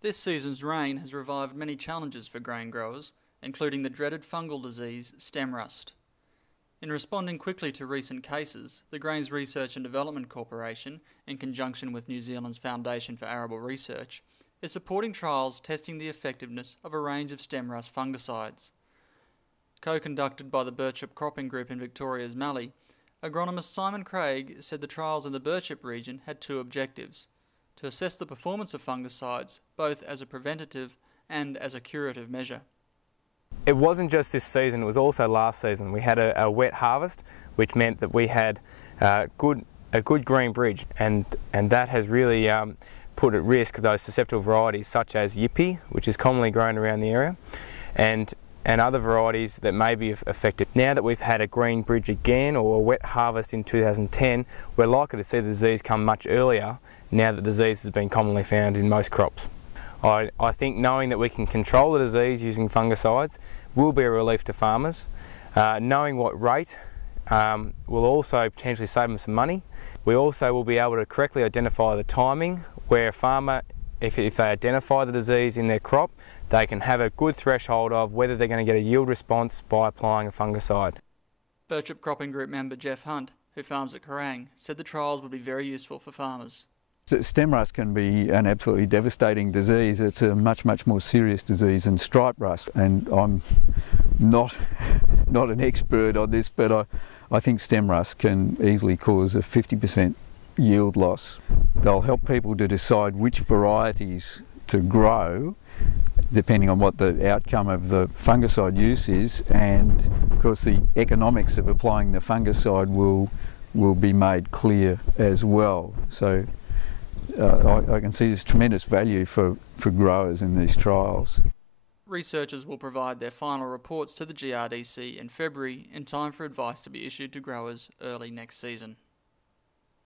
This season's rain has revived many challenges for grain growers, including the dreaded fungal disease stem rust. In responding quickly to recent cases, the Grains Research and Development Corporation, in conjunction with New Zealand's Foundation for Arable Research, is supporting trials testing the effectiveness of a range of stem rust fungicides. Co-conducted by the Birchip Cropping Group in Victoria's Mallee, agronomist Simon Craig said the trials in the Birchip region had two objectives: to assess the performance of fungicides, both as a preventative and as a curative measure. It wasn't just this season, it was also last season. We had a wet harvest, which meant that we had a good green bridge, and that has really put at risk those susceptible varieties such as Yippee, which is commonly grown around the area, and other varieties that may be affected. Now that we've had a green bridge again, or a wet harvest in 2010, we're likely to see the disease come much earlier now that the disease has been commonly found in most crops. I think knowing that we can control the disease using fungicides will be a relief to farmers. Knowing what rate will also potentially save them some money. We also will be able to correctly identify the timing where a farmer, if they identify the disease in their crop, they can have a good threshold of whether they're going to get a yield response by applying a fungicide. Birchip Cropping Group member Jeff Hunt, who farms at Kerrang, said the trials would be very useful for farmers. Stem rust can be an absolutely devastating disease. It's a much more serious disease than stripe rust, and I'm not an expert on this, but I think stem rust can easily cause a 50% yield loss. They'll help people to decide which varieties to grow depending on what the outcome of the fungicide use is, and of course the economics of applying the fungicide will be made clear as well. So I can see there's tremendous value for growers in these trials. Researchers will provide their final reports to the GRDC in February in time for advice to be issued to growers early next season.